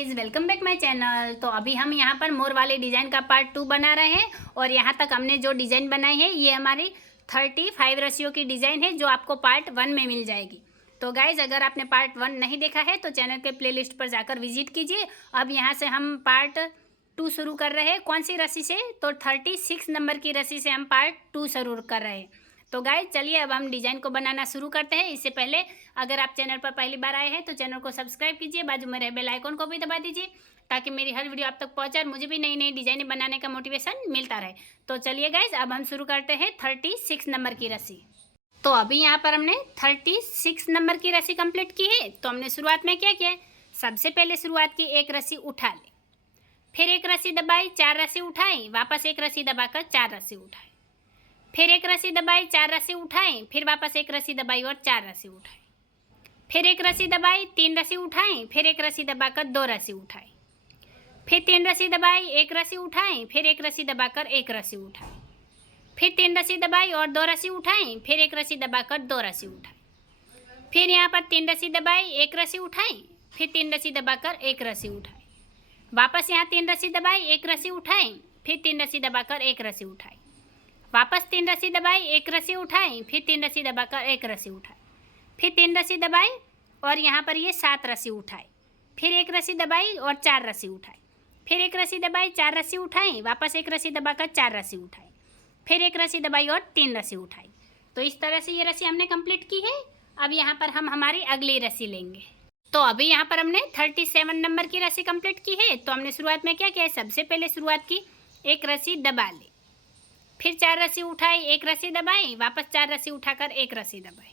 Guys, welcome back my channel. तो अभी हम यहाँ पर मोर वाले डिज़ाइन का पार्ट 2 बना रहे हैं और यहाँ तक हमने जो डिज़ाइन बनाई है ये हमारी 35 रस्सियों की डिज़ाइन है जो आपको पार्ट 1 में मिल जाएगी। तो गाइस, अगर आपने पार्ट 1 नहीं देखा है तो चैनल के प्लेलिस्ट पर जाकर विजिट कीजिए। अब यहाँ से हम पार्ट 2 शुरू कर रहे हैं। कौन सी रस्सी से? तो 36 नंबर की रस्सी से हम पार्ट 2 शुरू कर रहे हैं। तो गाइस चलिए अब हम डिज़ाइन को बनाना शुरू करते हैं। इससे पहले अगर आप चैनल पर पहली बार आए हैं तो चैनल को सब्सक्राइब कीजिए, बाजू में रहे बेल आइकन को भी दबा दीजिए ताकि मेरी हर वीडियो आप तक पहुंचे और मुझे भी नई नई डिज़ाइनें बनाने का मोटिवेशन मिलता रहे। तो चलिए गाइस अब हम शुरू करते हैं 36 नंबर की रस्सी। तो अभी यहाँ पर हमने 36 नंबर की रस्सी कंप्लीट की है। तो हमने शुरुआत में क्या किया? सबसे पहले शुरुआत की एक रस्सी उठा ली, फिर एक रस्सी दबाई, 4 रस्सी उठाई, वापस एक रस्सी दबाकर 4 रस्सी उठाई, फिर एक रस्सी दबाई, 4 रस्सी उठाई, फिर वापस एक रस्सी दबाई और 4 रस्सी उठाई, फिर एक रस्सी दबाई, 3 रस्सी उठाई, फिर एक रस्सी दबाकर 2 रस्सी उठाई, फिर 3 रस्सी दबाई, एक रस्सी उठाई, फिर एक रस्सी दबाकर 1 रस्सी उठाई, फिर 3 रस्सी दबाई और 2 रस्सी उठाई, फिर एक रस्सी दबाकर 2 रस्सी उठाई, फिर यहाँ पर 3 रस्सी दबाई, एक रस्सी उठाई, फिर 3 रस्सी दबाकर 1 रस्सी उठाई, वापस यहाँ 3 रस्सी दबाई, एक रस्सी उठाई, फिर 3 रस्सी दबाकर 1 रस्सी उठाई, वापस 3 रस्सी दबाई, एक रस्सी उठाई, फिर 3 रस्सी दबाकर 1 रस्सी उठाई, फिर 3 रस्सी दबाई और यहाँ पर ये 7 रस्सी उठाई, फिर एक रस्सी दबाई और 4 रस्सी उठाई, फिर एक रस्सी दबाई, 4 रस्सी उठाई, वापस एक रस्सी दबाकर 4 रस्सी उठाई, फिर एक रस्सी दबाई और 3 रस्सी उठाई। तो इस तरह से ये रस्सी हमने कंप्लीट की है। अब यहाँ पर हम हमारी अगली रस्सी लेंगे। तो अभी यहाँ पर हमने 37 नंबर की रस्सी कंप्लीट की है। तो हमने शुरुआत में क्या किया? सबसे पहले शुरुआत की एक रस्सी दबा ली, फिर 4 रस्सी उठाई, एक रस्सी दबाई, वापस 4 रस्सी उठाकर एक रस्सी दबाई,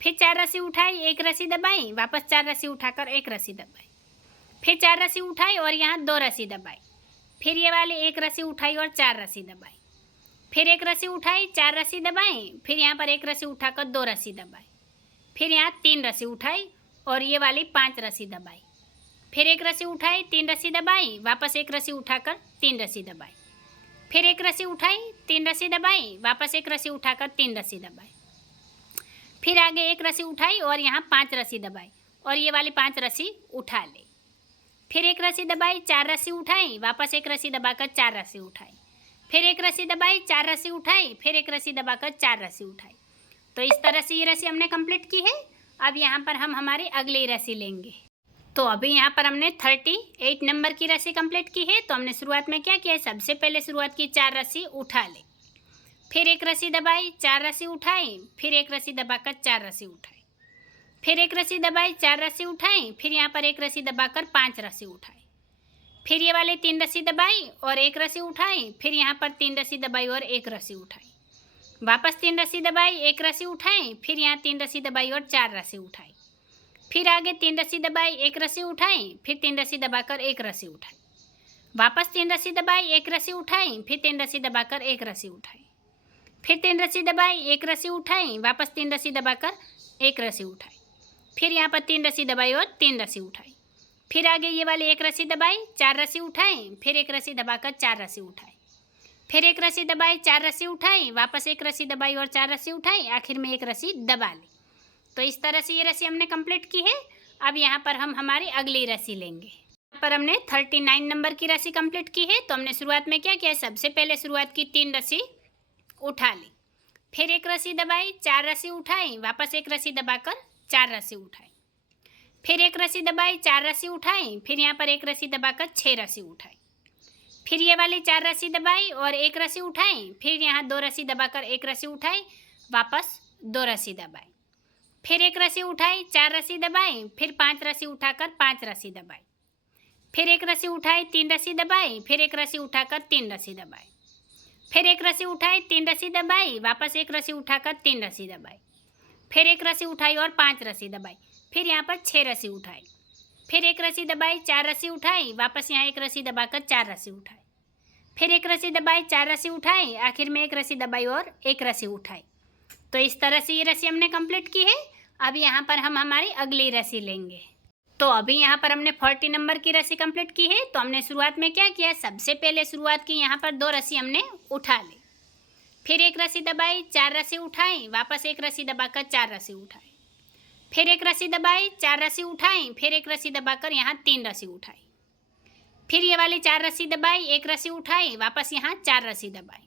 फिर 4 रस्सी उठाई, एक रस्सी दबाई, वापस 4 रस्सी उठाकर एक रस्सी दबाई, फिर 4 रस्सी उठाई और यहाँ 2 रस्सी दबाई, फिर ये वाली एक रस्सी उठाई और 4 रस्सी दबाई, फिर एक रस्सी उठाई, 4 रस्सी दबाई, फिर यहाँ पर एक रस्सी उठाकर 2 रस्सी दबाई, फिर यहाँ 3 रस्सी उठाई और ये वाली 5 रस्सी दबाई, फिर एक रस्सी उठाई, 3 रस्सी दबाई, वापस एक रस्सी उठाकर 3 रस्सी दबाई, फिर एक रस्सी उठाई, 3 रस्सी दबाई, वापस एक रस्सी उठाकर 3 रस्सी दबाई, फिर आगे एक रस्सी उठाई और यहाँ 5 रस्सी दबाई और ये वाली 5 रस्सी उठा ली, फिर एक रस्सी दबाई, 4 रस्सी उठाई, वापस एक रस्सी दबाकर 4 रस्सी उठाई, फिर एक रस्सी दबाई, 4 रस्सी उठाई, फिर एक रस्सी दबाकर 4 रस्सी उठाई। तो इस तरह से ये रस्सी हमने कंप्लीट की है। अब यहाँ पर हम हमारी अगली रस्सी लेंगे। तो अभी यहाँ पर हमने 38 नंबर की रस्सी कंप्लीट की है। तो हमने शुरुआत में क्या किया? सबसे पहले शुरुआत की 4 रस्सी उठा ली, फिर एक रस्सी दबाई, 4 रस्सी उठाई, फिर एक रस्सी दबाकर 4 रस्सी उठाई, फिर एक रस्सी दबाई, 4 रस्सी उठाई, फिर यहाँ पर एक रस्सी दबाकर 5 रस्सी उठाई, फिर ये वाले 3 रस्सी दबाई और एक रस्सी उठाई, फिर यहाँ पर 3 रस्सी दबाई और एक रस्सी उठाई, वापस 3 रस्सी दबाई, एक रस्सी उठाई, फिर यहाँ 3 रस्सी दबाई और 4 रस्सी उठाई, फिर आगे 3 रस्सी दबाई, एक रस्सी उठाई, फिर 3 रस्सी दबाकर एक रस्सी उठाई, वापस 3 रस्सी दबाई, एक रस्सी उठाई, फिर 3 रस्सी दबाकर एक रस्सी उठाई, फिर 3 रस्सी दबाई, एक रस्सी उठाई, वापस 3 रस्सी दबाकर एक रस्सी उठाई, फिर यहाँ पर 3 रस्सी दबाई और 3 रस्सी उठाई, फिर आगे ये वाली एक रस्सी दबाई, 4 रस्सी उठाई, फिर एक रस्सी दबाकर 4 रस्सी उठाई, फिर एक रस्सी दबाई, 4 रस्सी उठाई, वापस एक रस्सी दबाई और 4 रस्सी उठाई, आखिर में एक रस्सी दबा ली। तो इस तरह से ये रस्सी हमने कंप्लीट की है। अब यहाँ पर हम हमारी अगली रस्सी लेंगे। यहाँ पर हमने 39 नंबर की रस्सी कंप्लीट की है। तो हमने शुरुआत में क्या किया? सबसे पहले शुरुआत की 3 रस्सी उठा ली, फिर एक रस्सी दबाई, 4 रस्सी उठाई, वापस एक रस्सी दबाकर 4 रस्सी उठाई, फिर एक रस्सी दबाई, 4 रस्सी उठाई, फिर यहाँ पर एक रस्सी दबाकर 6 रस्सी उठाई, फिर ये वाली 4 रस्सी दबाई और एक रस्सी उठाई, फिर यहाँ 2 रस्सी दबाकर एक रस्सी उठाई, वापस 2 रस्सी दबाई, फिर एक रस्सी उठाई, 4 रस्सी दबाई, फिर 5 रस्सी उठाकर 5 रस्सी दबाई, फिर एक रस्सी उठाई, 3 रस्सी दबाई, फिर एक रस्सी उठाकर 3 रस्सी दबाई, फिर एक रस्सी उठाई, 3 रस्सी दबाई, वापस एक रस्सी उठाकर 3 रस्सी दबाई, फिर एक रस्सी उठाई और 5 रस्सी दबाई, फिर यहाँ पर 6 रस्सी उठाई, फिर एक रस्सी दबाई, 4 रस्सी उठाई, वापस यहाँ एक रस्सी दबाकर 4 रस्सी उठाई, फिर एक रस्सी दबाई, 4 रस्सी उठाई, आखिर में एक रस्सी दबाई और एक रस्सी उठाई। तो इस तरह से ये रस्सी हमने कंप्लीट की है। अब यहाँ पर हम हमारी अगली रस्सी लेंगे। तो अभी यहाँ पर हमने 40 नंबर की रस्सी कंप्लीट की है। तो हमने शुरुआत में क्या किया? सबसे पहले शुरुआत की यहाँ पर 2 रस्सी हमने उठा ली, फिर एक रस्सी दबाई, 4 रस्सी उठाई, वापस एक रस्सी दबाकर 4 रस्सी उठाई, फिर एक रस्सी दबाई, 4 रस्सी उठाई, फिर एक रस्सी दबाकर यहाँ 3 रस्सी उठाई, फिर ये वाली 4 रस्सी दबाई, एक रस्सी उठाई, वापस यहाँ 4 रस्सी दबाई,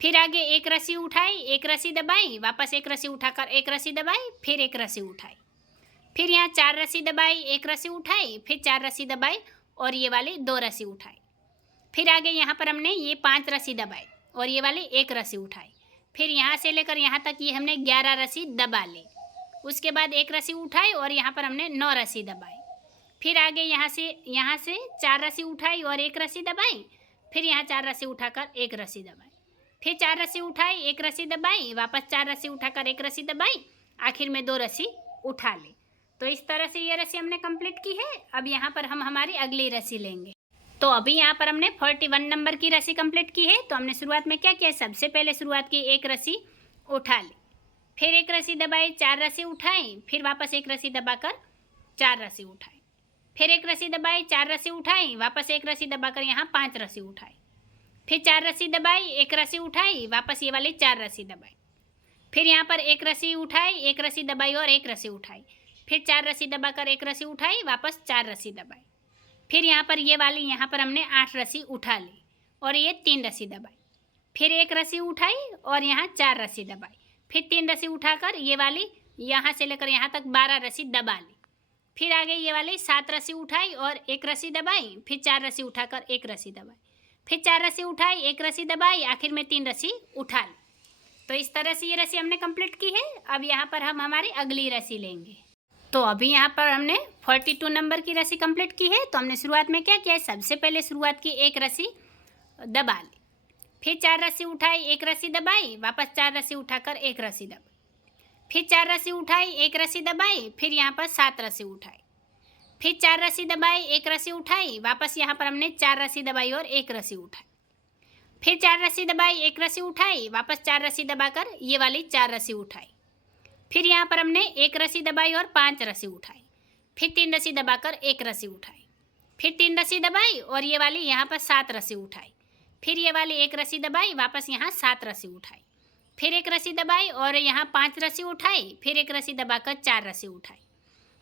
फिर आगे एक रस्सी उठाई, एक रस्सी दबाई, वापस एक रस्सी उठाकर एक रस्सी दबाई, फिर एक रस्सी उठाई, फिर यहाँ 4 रस्सी दबाई, एक रस्सी उठाई, फिर 4 रस्सी दबाई और ये वाली 2 रस्सी उठाई, फिर आगे यहाँ पर हमने ये 5 रस्सी दबाई और ये वाली एक रस्सी उठाई, फिर यहाँ से लेकर यहाँ तक ये हमने 11 रस्सी दबा ली। उसके बाद एक रस्सी उठाई और यहाँ पर हमने 9 रस्सी दबाई, फिर आगे यहाँ से 4 रस्सी उठाई और एक रस्सी दबाई, फिर यहाँ 4 रस्सी उठाकर एक रस्सी दबाई, फिर 4 रस्सी उठाई, एक रस्सी दबाई, वापस 4 रस्सी उठाकर एक रस्सी दबाई, आखिर में 2 रस्सी उठा ली। तो इस तरह से ये रस्सी हमने कंप्लीट की है। अब यहाँ पर हम हमारी अगली रस्सी लेंगे। तो अभी यहाँ पर हमने 41 नंबर की रस्सी कंप्लीट की है। तो हमने शुरुआत में क्या किया, सबसे पहले शुरुआत की एक रस्सी उठा ली, फिर एक रस्सी दबाई, 4 रस्सी उठाई, फिर वापस एक रस्सी दबाकर 4 रस्सी उठाई, फिर एक रस्सी दबाई, 4 रस्सी उठाई, वापस एक रस्सी दबाकर यहाँ 5 रस्सी उठाई, फिर 4 रस्सी दबाई, एक रस्सी उठाई, वापस ये वाली 4 रस्सी दबाई, फिर यहाँ पर एक रस्सी उठाई, एक रस्सी दबाई और एक रस्सी उठाई, फिर 4 रस्सी दबाकर एक रस्सी उठाई, वापस 4 रस्सी दबाई, फिर यहाँ पर ये वाली यहाँ पर हमने 8 रस्सी उठा ली और ये 3 रस्सी दबाई, फिर एक रस्सी उठाई और यहाँ 4 रस्सी दबाई, फिर 3 रस्सी उठाकर ये वाली यहाँ से लेकर यहाँ तक 12 रस्सी दबा ली, फिर आगे ये वाली 7 रस्सी उठाई और एक रस्सी दबाई, फिर 4 रस्सी उठाकर एक रस्सी दबाई, फिर 4 रस्सी उठाई, एक रस्सी दबाई, आखिर में 3 रस्सी उठा ली। तो इस तरह से ये रस्सी हमने कंप्लीट की है। अब यहाँ पर हम हमारी अगली रस्सी लेंगे। तो अभी यहाँ पर हमने 42 नंबर की रस्सी कंप्लीट की है। तो हमने शुरुआत में क्या किया है, सबसे पहले शुरुआत की एक रस्सी दबा ली, फिर 4 रस्सी उठाई, एक रस्सी दबाई, वापस 4 रस्सी उठाकर एक रस्सी दबाई, फिर 4 रस्सी उठाई, एक रस्सी दबाई, फिर यहाँ पर 7 रस्सी उठाई, फिर 4 रस्सी दबाई, एक रस्सी उठाई, वापस यहाँ पर हमने 4 रस्सी दबाई और एक रस्सी उठाई, फिर 4 रस्सी दबाई, एक रस्सी उठाई, वापस 4 रस्सी दबाकर ये वाली 4 रस्सी उठाई, फिर यहाँ पर हमने एक रस्सी दबाई और 5 रस्सी उठाई, फिर 3 रस्सी दबाकर एक रस्सी उठाई, फिर 3 रस्सी दबाई और ये वाली यहाँ पर 7 रस्सी उठाई, फिर ये वाली एक रस्सी दबाई, वापस यहाँ 7 रस्सी उठाई, फिर एक रस्सी दबाई और यहाँ 5 रस्सी उठाई, फिर एक रस्सी दबाकर 4 रस्सी उठाई,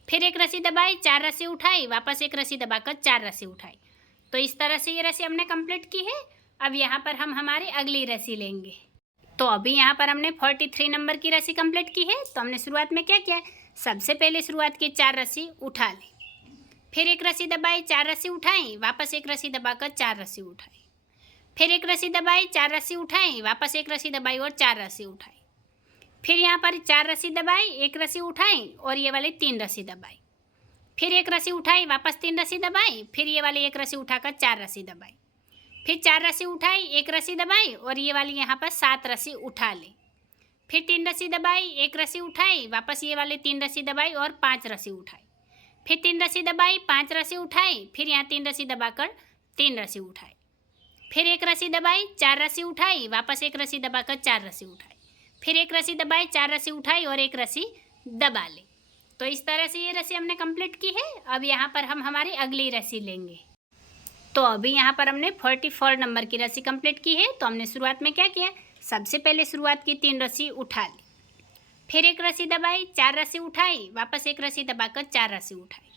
फिर एक रस्सी दबाई, 4 रस्सी उठाई, वापस एक रस्सी दबाकर 4 रस्सी उठाई। तो इस तरह से ये रस्सी हमने कंप्लीट की है। अब यहाँ पर हम हमारी अगली रस्सी लेंगे। तो अभी यहाँ पर हमने 43 नंबर की रस्सी कंप्लीट की है। तो हमने शुरुआत में क्या किया, सबसे पहले शुरुआत की 4 रस्सी उठा ली, फिर एक रस्सी दबाई, 4 रस्सी उठाई, वापस एक रस्सी दबाकर 4 रस्सी उठाई, फिर एक रस्सी दबाई, 4 रस्सी उठाई, वापस एक रस्सी दबाई और 4 रस्सी उठाई, फिर यहाँ पर 4 रस्सी दबाई, एक रस्सी उठाई और ये वाली 3 रस्सी दबाई, फिर एक रस्सी उठाई, वापस 3 रस्सी दबाई, फिर ये वाली एक रस्सी उठाकर 4 रस्सी दबाई, फिर 4 रस्सी उठाई, एक रस्सी दबाई और ये वाली यहाँ पर 7 रस्सी उठा ली, फिर 3 रस्सी दबाई, एक रस्सी उठाई, वापस ये वाले 3 रस्सी दबाई और 5 रस्सी उठाई, फिर 3 रस्सी दबाई, 5 रस्सी उठाई, फिर यहाँ 3 रस्सी दबाकर 3 रस्सी उठाई, फिर एक रस्सी दबाई, 4 रस्सी उठाई, वापस एक रस्सी दबाकर 4 रस्सी उठाई, फिर एक रस्सी दबाई, 4 रस्सी उठाई और एक रस्सी दबा ली। तो इस तरह से ये रस्सी हमने कंप्लीट की है। अब यहाँ पर हम हमारी अगली रस्सी लेंगे। तो अभी यहाँ पर हमने 44 नंबर की रस्सी कंप्लीट की है। तो हमने शुरुआत में क्या किया, सबसे पहले शुरुआत की 3 रस्सी उठा ली, फिर एक रस्सी दबाई, 4 रस्सी उठाई, वापस एक रस्सी दबाकर 4 रस्सी उठाई,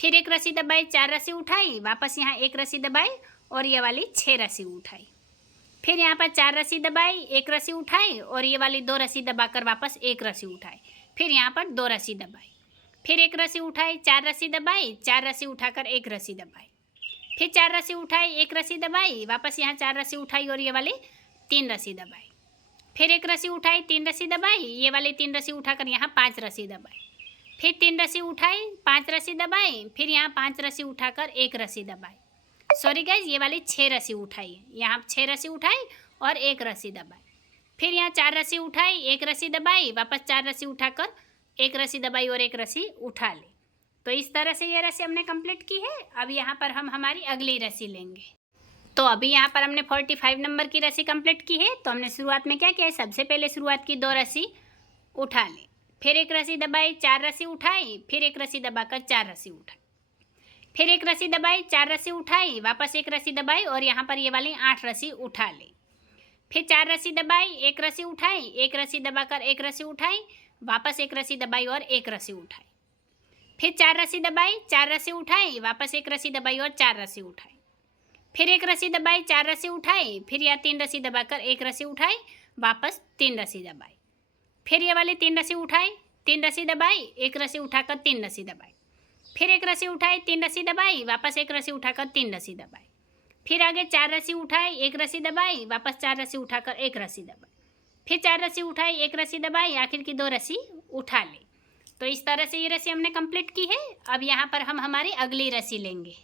फिर एक रस्सी दबाई, 4 रस्सी उठाई, वापस यहाँ एक रस्सी दबाई और ये वाली 6 रस्सी उठाई, फिर यहाँ पर 4 रस्सी दबाई, एक रस्सी उठाई और ये वाली 2 रस्सी दबाकर वापस एक रस्सी उठाई, फिर यहाँ पर 2 रस्सी दबाई, फिर एक रस्सी उठाई, 4 रस्सी दबाई, 4 रस्सी उठाकर एक रस्सी दबाई, फिर 4 रस्सी उठाई, एक रस्सी दबाई, वापस यहाँ 4 रस्सी उठाई और ये वाली 3 रस्सी दबाई, फिर एक रस्सी उठाई, 3 रस्सी दबाई, ये वाली 3 रस्सी उठाकर यहाँ 5 रस्सी दबाई, फिर 3 रस्सी उठाई, 5 रस्सी दबाई, फिर यहाँ 5 रस्सी उठाकर एक रस्सी दबाई, सॉरी गाइज ये वाली 6 रस्सी उठाई है, यहाँ 6 रस्सी उठाई और एक रस्सी दबाई, फिर यहाँ 4 रस्सी उठाई, एक रस्सी दबाई, वापस 4 रस्सी उठाकर एक रस्सी दबाई और एक रस्सी उठा ली। तो इस तरह से ये रस्सी हमने कंप्लीट की है। अब यहाँ पर हम हमारी अगली रस्सी लेंगे। तो अभी यहाँ पर हमने 45 नंबर की रस्सी कंप्लीट की है। तो हमने शुरुआत में क्या किया है, सबसे पहले शुरुआत की 2 रस्सी उठा ली, फिर एक रस्सी दबाई, 4 रस्सी उठाई, फिर एक रस्सी दबाकर 4 रस्सी उठाई, फिर एक रस्सी दबाई, 4 रस्सी उठाई, वापस एक रस्सी दबाई और यहाँ पर ये वाली 8 रस्सी उठा ली, फिर 4 रस्सी दबाई, एक रस्सी उठाई, एक रस्सी दबाकर एक रस्सी उठाई, वापस एक रस्सी दबाई और एक रस्सी उठाई। फिर 4 रस्सी दबाई, 4 रस्सी उठाई, वापस एक रस्सी दबाई और 4 रस्सी उठाई। फिर एक रस्सी दबाई, 4 रस्सी उठाई, फिर यह 3 रस्सी दबाकर एक रस्सी उठाई, वापस 3 रस्सी दबाई। फिर ये वाली 3 रस्सी उठाई, 3 रस्सी दबाई, एक रस्सी उठाकर 3 रस्सी दबाई। फिर एक रस्सी उठाई, 3 रस्सी दबाई, वापस एक रस्सी उठाकर 3 रस्सी दबाई। फिर आगे 4 रस्सी उठाई, एक रस्सी दबाई, वापस 4 रस्सी उठाकर एक रस्सी दबाई। फिर 4 रस्सी उठाई, एक रस्सी दबाई, आखिर की 2 रस्सी उठा ली। तो इस तरह से ये रस्सी हमने कंप्लीट की है। अब यहाँ पर हम हमारी अगली रस्सी लेंगे।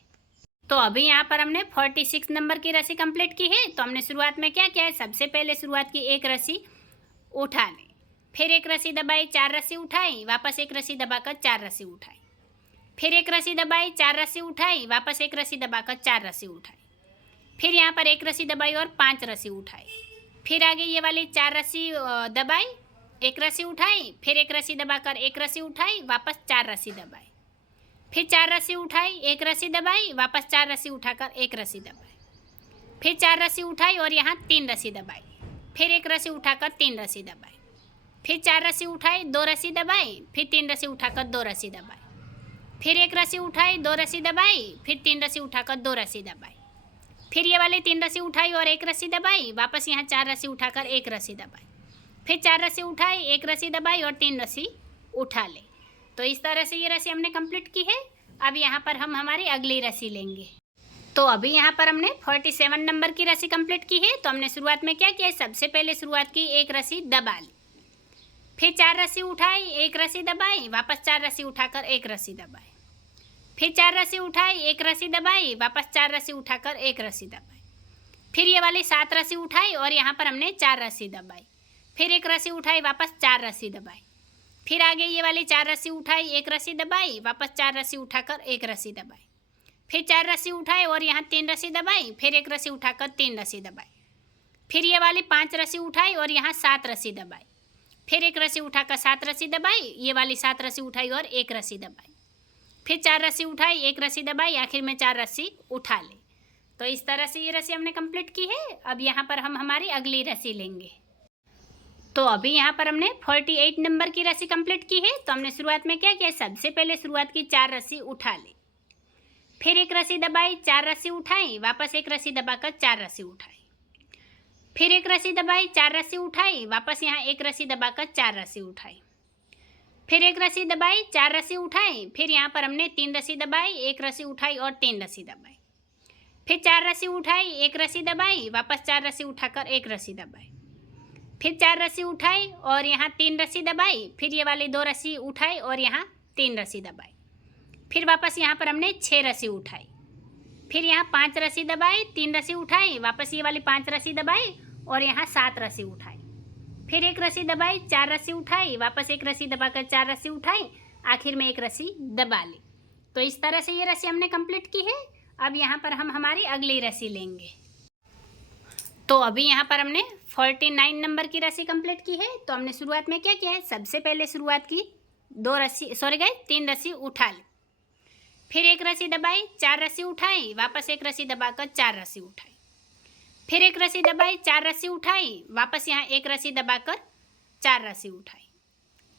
तो अभी यहाँ पर हमने 46 नंबर की रस्सी कंप्लीट की है। तो हमने शुरुआत में क्या किया है, सबसे पहले शुरुआत की एक रस्सी उठा ली, फिर एक रस्सी दबाई, 4 रस्सी उठाई, वापस एक रस्सी दबाकर 4 रस्सी उठाई। फिर एक रस्सी दबाई, 4 रस्सी उठाई, वापस एक रस्सी दबाकर 4 रस्सी उठाई। फिर यहाँ पर एक रस्सी दबाई और 5 रस्सी उठाई। फिर आगे ये वाली 4 रस्सी दबाई, एक रस्सी उठाई, फिर एक रस्सी दबाकर एक रस्सी उठाई, वापस 4 रस्सी दबाई। फिर 4 रस्सी उठाई, एक रस्सी दबाई, वापस 4 रस्सी उठाकर एक रस्सी दबाई। फिर 4 रस्सी उठाई और यहाँ 3 रस्सी दबाई। फिर एक रस्सी उठाकर 3 रस्सी दबाई। फिर 4 रस्सी उठाई, 2 रस्सी दबाई, फिर 3 रस्सी उठाकर 2 रस्सी दबाई। फिर एक रस्सी उठाई, 2 रस्सी दबाई, फिर 3 रस्सी उठाकर 2 रस्सी दबाई। फिर ये वाली 3 रस्सी उठाई और एक रस्सी दबाई, वापस यहाँ 4 रस्सी उठाकर एक रस्सी दबाई। फिर 4 रस्सी उठाई, एक रस्सी दबाई और 3 रस्सी उठा ले। तो इस तरह से ये रस्सी हमने कंप्लीट की है। अब यहाँ पर हम हमारी अगली रस्सी लेंगे। तो अभी यहाँ पर हमने 47 नंबर की रस्सी कंप्लीट की है। तो हमने शुरुआत में क्या किया, सबसे पहले शुरुआत की एक रस्सी दबा ली, फिर 4 रस्सी उठाई, एक रस्सी दबाई, वापस 4 रस्सी उठाकर एक रस्सी दबाई। फिर 4 रस्सी उठाई, एक रस्सी दबाई, वापस 4 रस्सी उठाकर एक रस्सी दबाई। फिर ये वाली 7 रस्सी उठाई और यहाँ पर हमने 4 रस्सी दबाई। फिर एक रस्सी उठाई, वापस 4 रस्सी दबाई। फिर आगे ये वाली 4 रस्सी उठाई, एक रस्सी दबाई, वापस 4 रस्सी उठाकर एक रस्सी दबाई। फिर 4 रस्सी उठाई और यहाँ 3 रस्सी दबाई, फिर एक रस्सी उठाकर 3 रस्सी दबाई। फिर ये वाली 5 रस्सी उठाई और यहाँ 7 रस्सी दबाई। फिर एक रस्सी उठाकर 7 रस्सी दबाई, ये वाली 7 रस्सी उठाई और एक रस्सी दबाई। फिर 4 रस्सी उठाई, एक रस्सी दबाई, आखिर में 4 रस्सी उठा ले। तो इस तरह से ये रस्सी हमने कंप्लीट की है। अब यहाँ पर हम हमारी अगली रस्सी लेंगे। तो अभी यहाँ पर हमने 48 नंबर की रस्सी कंप्लीट की है। तो हमने शुरुआत में क्या किया, सबसे पहले शुरुआत की 4 रस्सी उठा ली, फिर एक रस्सी दबाई, 4 रस्सी उठाई, वापस एक रस्सी दबाकर 4 रस्सी उठाई। फिर एक रस्सी दबाई, 4 रस्सी उठाई, वापस यहाँ एक रस्सी दबाकर 4 रस्सी उठाई। फिर एक रस्सी दबाई, 4 रस्सी उठाई, फिर यहाँ पर हमने 3 रस्सी दबाई, एक रस्सी उठाई और 3 रस्सी दबाई। फिर 4 रस्सी उठाई, एक रस्सी दबाई, वापस 4 रस्सी उठाकर एक रस्सी दबाई। फिर 4 रस्सी उठाई और यहाँ 3 रस्सी दबाई, फिर ये वाली 2 रस्सी उठाई और यहाँ 3 रस्सी दबाई। फिर वापस यहाँ पर हमने 6 रस्सी उठाई। फिर यहाँ 5 रस्सी दबाई, 3 रस्सी उठाई, वापस ये वाली 5 रस्सी दबाई और यहाँ 7 रस्सी उठाई। फिर एक रस्सी दबाई, 4 रस्सी उठाई, वापस एक रस्सी दबाकर 4 रस्सी उठाई, आखिर में एक रस्सी दबा ली। तो इस तरह से ये रस्सी हमने कंप्लीट की है। अब यहाँ पर हम हमारी अगली रस्सी लेंगे। तो अभी यहाँ पर हमने 49 नंबर की रस्सी कंप्लीट की है। तो हमने शुरुआत में क्या किया है, सबसे पहले शुरुआत की 3 रस्सी उठा ली, फिर एक रस्सी दबाई, 4 रस्सी उठाई, वापस एक रस्सी दबाकर 4 रस्सी उठाई। फिर एक रस्सी दबाई, 4 रस्सी उठाई, वापस यहाँ एक रस्सी दबाकर 4 रस्सी उठाई।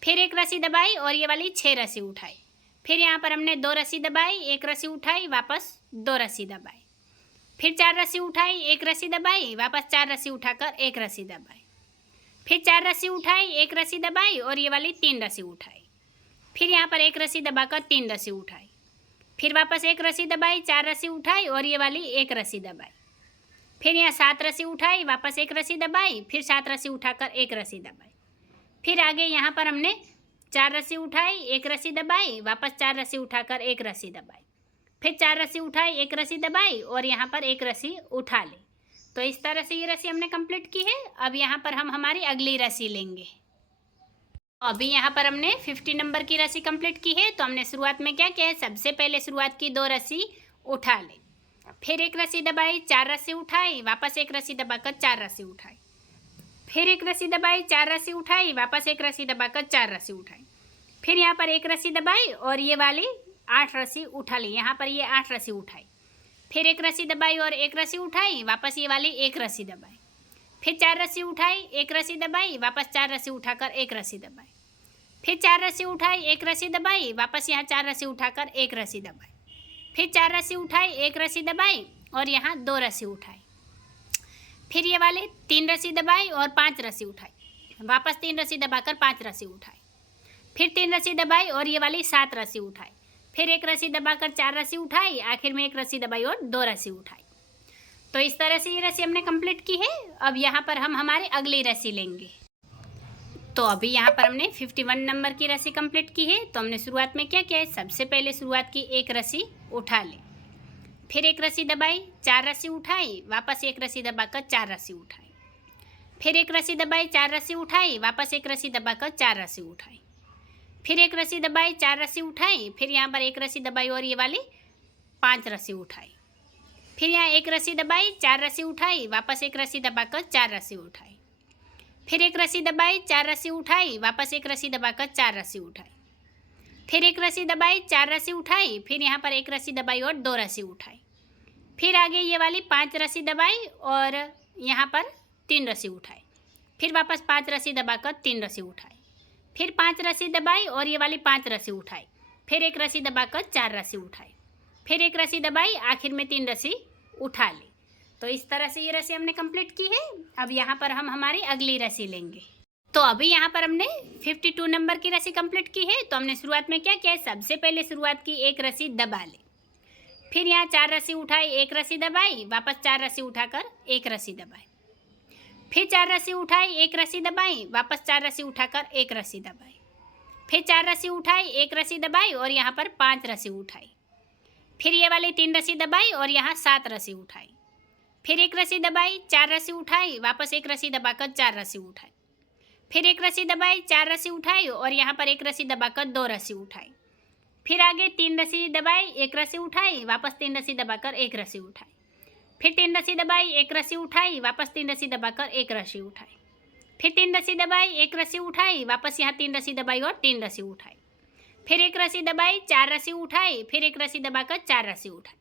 फिर एक रस्सी दबाई और ये वाली 6 रस्सी उठाई। फिर यहाँ पर हमने 2 रस्सी दबाई, एक रस्सी उठाई, वापस 2 रस्सी दबाई। फिर 4 रस्सी उठाई, एक रस्सी दबाई, वापस 4 रस्सी उठाकर एक रस्सी दबाई। फिर 4 रस्सी उठाई, एक रस्सी दबाई और ये वाली 3 रस्सी उठाई। फिर यहाँ पर एक रस्सी दबाकर 3 रस्सी उठाई। फिर वापस एक रस्सी दबाई, 4 रस्सी उठाई और ये वाली एक रस्सी दबाई। फिर यहाँ 7 रस्सी उठाई, वापस एक रस्सी दबाई, फिर 7 रस्सी उठाकर एक रस्सी दबाई। फिर आगे यहाँ पर हमने 4 रस्सी उठाई, एक रस्सी दबाई, वापस 4 रस्सी उठाकर एक रस्सी दबाई। फिर 4 रस्सी उठाई, एक रस्सी दबाई और यहाँ पर एक रस्सी उठा ली। तो इस तरह से ये रस्सी हमने कंप्लीट की है। अब यहाँ पर हम हमारी अगली रस्सी लेंगे। अभी यहाँ पर हमने 50 नंबर की रस्सी कंप्लीट की है। तो हमने शुरुआत में क्या किया है, सबसे पहले शुरुआत की 2 रस्सी उठा ली, फिर एक रस्सी दबाई, 4 रस्सी उठाई, वापस एक रस्सी दबाकर 4 रस्सी उठाई। फिर एक रस्सी दबाई, 4 रस्सी उठाई, वापस एक रस्सी दबाकर 4 रस्सी उठाई। फिर यहाँ पर एक रस्सी दबाई और ये वाली 8 रस्सी उठा ली, यहाँ पर ये 8 रस्सी उठाई। फिर एक रस्सी दबाई और एक रस्सी उठाई, वापस ये वाली एक रस्सी दबाई। फिर 4 रस्सी उठाई, एक रस्सी दबाई, वापस 4 रस्सी उठाकर एक रस्सी दबाई। फिर 4 रस्सी उठाई, एक रस्सी दबाई, वापस यहाँ 4 रस्सी उठाकर एक रस्सी दबाई, फिर 4 रस्सी उठाई, एक रस्सी दबाई और यहाँ 2 रस्सी उठाई, फिर ये वाले 3 रस्सी दबाई और 5 रस्सी उठाई, वापस 3 रस्सी दबाकर 5 रस्सी उठाई, फिर 3 रस्सी दबाई और ये वाली 7 रस्सी उठाई, फिर एक रस्सी दबाकर 4 रस्सी उठाई, आखिर में एक रस्सी दबाई और 2 रस्सी उठाई। तो इस तरह से ये रस्सी हमने कंप्लीट की है। अब यहाँ पर हम हमारी अगली रस्सी लेंगे। तो अभी यहाँ पर हमने 51 नंबर की रस्सी कंप्लीट की है। तो हमने शुरुआत में क्या किया है, सबसे पहले शुरुआत की एक रस्सी उठा ले, फिर एक रस्सी दबाई, 4 रस्सी उठाई, वापस एक रस्सी दबाकर 4 रस्सी उठाई, फिर एक रस्सी दबाई, 4 रस्सी उठाई, वापस एक रस्सी दबाकर 4 रस्सी उठाई, फिर एक रस्सी दबाई, 4 रस्सी उठाई, फिर यहाँ पर एक रस्सी दबाई और ये वाली 5 रस्सी उठाई, फिर यहाँ एक रस्सी दबाई, 4 रस्सी उठाई, वापस एक रस्सी दबाकर 4 रस्सी उठाई, फिर एक रस्सी दबाई, 4 रस्सी उठाई, वापस एक रस्सी दबाकर 4 रस्सी उठाई, फिर एक रस्सी दबाई, 4 रस्सी उठाई, फिर यहाँ पर एक रस्सी दबाई और 2 रस्सी उठाई, फिर आगे ये वाली 5 रस्सी दबाई और यहाँ पर 3 रस्सी उठाई, फिर वापस 5 रस्सी दबाकर 3 रस्सी उठाई, फिर 5 रस्सी दबाई और ये वाली 5 रस्सी उठाई, फिर एक रस्सी दबाकर 4 रस्सी उठाई, फिर एक रस्सी दबाई, आखिर में 3 रस्सी उठा ली। तो इस तरह से ये रस्सी हमने कंप्लीट की है। अब यहाँ पर हम हमारी अगली रस्सी लेंगे। तो अभी यहाँ पर हमने 52 नंबर की रस्सी कंप्लीट की है। तो हमने शुरुआत में क्या किया है, सबसे पहले शुरुआत की एक रस्सी दबा ली, फिर यहाँ 4 रस्सी उठाई, एक रस्सी दबाई, वापस 4 रस्सी उठाकर एक रस्सी दबाई, फिर 4 रस्सी उठाई, एक रस्सी दबाई, वापस 4 रस्सी उठाकर एक रस्सी दबाई, फिर 4 रस्सी उठाई, एक रस्सी दबाई और यहाँ पर 5 रस्सी उठाई, फिर ये वाली 3 रस्सी दबाई और यहाँ 7 रस्सी उठाई, फिर एक रस्सी दबाई, 4 रस्सी उठाई, वापस एक रस्सी दबाकर 4 रस्सी उठाई, फिर एक रस्सी दबाई, 4 रस्सी उठाई और यहाँ पर एक रस्सी दबाकर 2 रस्सी उठाई, फिर आगे 3 रस्सी दबाई, एक रस्सी उठाई, वापस 3 रस्सी दबाकर एक रस्सी उठाई, फिर 3 रस्सी दबाई, एक रस्सी उठाई, वापस 3 रस्सी दबाकर एक रस्सी उठाई, फिर 3 रस्सी दबाई, एक रस्सी उठाई, वापस यहाँ 3 रस्सी दबाई और 3 रस्सी उठाई, फिर एक रस्सी दबाई, 4 रस्सी उठाई, फिर एक रस्सी दबाकर 4 रस्सी उठाई।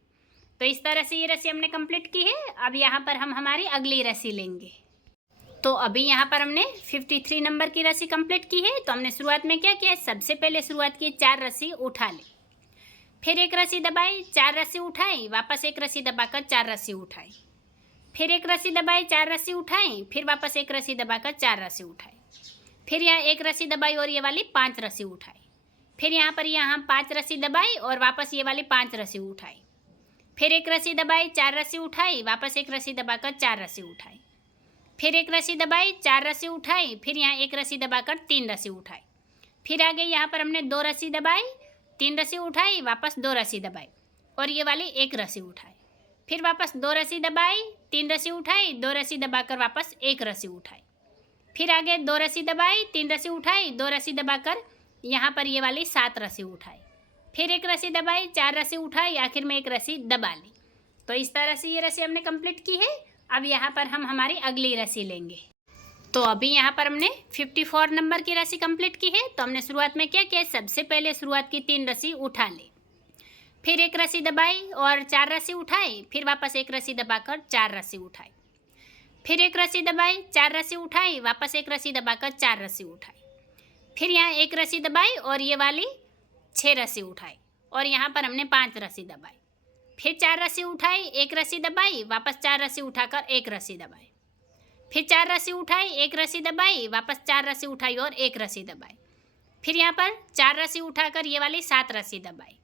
तो इस तरह से ये रस्सी हमने कंप्लीट की है। अब यहाँ पर हम हमारी अगली रस्सी लेंगे। तो अभी यहाँ पर हमने 53 नंबर की रस्सी कंप्लीट की है। तो हमने शुरुआत में क्या किया, सबसे पहले शुरुआत की 4 रस्सी उठा ली, फिर एक रस्सी दबाई, 4 रस्सी उठाई, वापस एक रस्सी दबाकर 4 रस्सी उठाई, फिर एक रस्सी दबाई, 4 रस्सी उठाई, फिर वापस एक रस्सी दबाकर 4 रस्सी उठाई, फिर यहाँ एक रस्सी दबाई और ये वाली 5 रस्सी उठाई, फिर यहाँ पर 5 रस्सी दबाई और वापस ये वाली 5 रस्सी उठाई, फिर एक रस्सी दबाई, 4 रस्सी उठाई, वापस एक रस्सी दबाकर 4 रस्सी उठाई, फिर एक रस्सी दबाई, 4 रस्सी उठाई, फिर यहाँ एक रस्सी दबाकर 3 रस्सी उठाई, फिर आगे यहाँ पर हमने 2 रस्सी दबाई, 3 रस्सी उठाई, वापस 2 रस्सी दबाई और ये वाली एक रस्सी उठाई, फिर वापस 2 रस्सी दबाई, 3 रस्सी उठाई, 2 रस्सी दबाकर वापस एक रस्सी उठाई, फिर आगे 2 रस्सी दबाई, 3 रस्सी उठाई, 2 रस्सी दबाकर यहाँ पर ये वाली 7 रस्सी उठाई, फिर एक रस्सी दबाई, 4 रस्सी उठाई, आखिर में एक रस्सी दबा ली। तो इस तरह से ये रस्सी हमने कंप्लीट की है। अब यहाँ पर हम हमारी अगली रस्सी लेंगे। तो अभी यहाँ पर हमने 54 नंबर की रस्सी कंप्लीट की है। तो हमने शुरुआत में क्या किया, सबसे पहले शुरुआत की 3 रस्सी उठा ली, फिर एक रस्सी दबाई और 4 रस्सी उठाई, फिर वापस एक रस्सी दबाकर 4 रस्सी उठाई, फिर एक रस्सी दबाई, 4 रस्सी उठाई, वापस एक रस्सी दबाकर 4 रस्सी उठाई, फिर यहाँ एक रस्सी दबाई और ये वाली 6 रस्सी उठाई और यहाँ पर हमने 5 रस्सी दबाई, फिर 4 रस्सी उठाई, एक रस्सी दबाई, वापस 4 रस्सी उठाकर एक रस्सी दबाई, फिर 4 रस्सी उठाई, एक रस्सी दबाई, वापस 4 रस्सी उठाई और एक रस्सी दबाई, फिर यहाँ पर 4 रस्सी उठाकर ये वाली 7 रस्सी दबाई,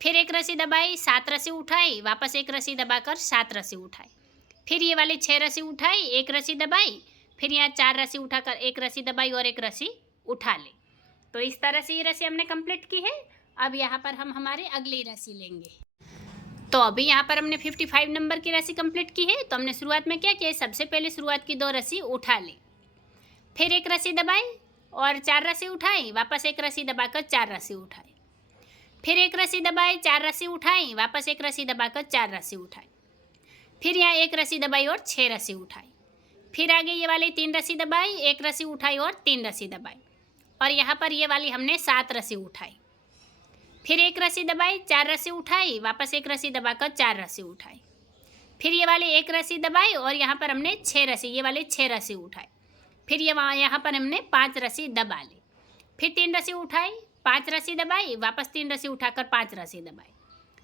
फिर एक रस्सी दबाई, 7 रस्सी उठाई, वापस एक रस्सी दबाकर 7 रस्सी उठाई, फिर ये वाली 6 रस्सी उठाई, एक रस्सी दबाई, फिर यहाँ 4 रस्सी उठाकर एक रस्सी दबाई और एक रस्सी उठा ली। तो इस तरह से ये रस्सी हमने कंप्लीट की है। अब यहाँ पर हम हमारी अगली रस्सी लेंगे। तो अभी यहाँ पर हमने 55 नंबर की रस्सी कंप्लीट की है। तो हमने शुरुआत में क्या किया, सबसे पहले शुरुआत की 2 रस्सी उठा ली, फिर एक रस्सी दबाई और 4 रस्सी उठाई, वापस एक रस्सी दबाकर 4 रस्सी उठाई, फिर एक रस्सी दबाई, 4 रस्सी उठाई, वापस एक रस्सी दबाकर 4 रस्सी उठाई, फिर यहाँ एक रस्सी दबाई और 6 रस्सी उठाई, फिर आगे ये वाली 3 रस्सी दबाई, एक रस्सी उठाई और 3 रस्सी दबाई और यहाँ पर ये वाली हमने 7 रस्सी उठाई, फिर एक रस्सी दबाई, 4 रस्सी उठाई, वापस एक रस्सी दबाकर 4 रस्सी उठाई, फिर ये वाली एक रस्सी दबाई और यहाँ पर हमने 6 रस्सी, ये वाली 6 रस्सी उठाई, फिर यहाँ पर हमने 5 रस्सी दबा ली, फिर 3 रस्सी उठाई, 5 रस्सी दबाई, वापस 3 रस्सी उठाकर 5 रस्सी दबाई।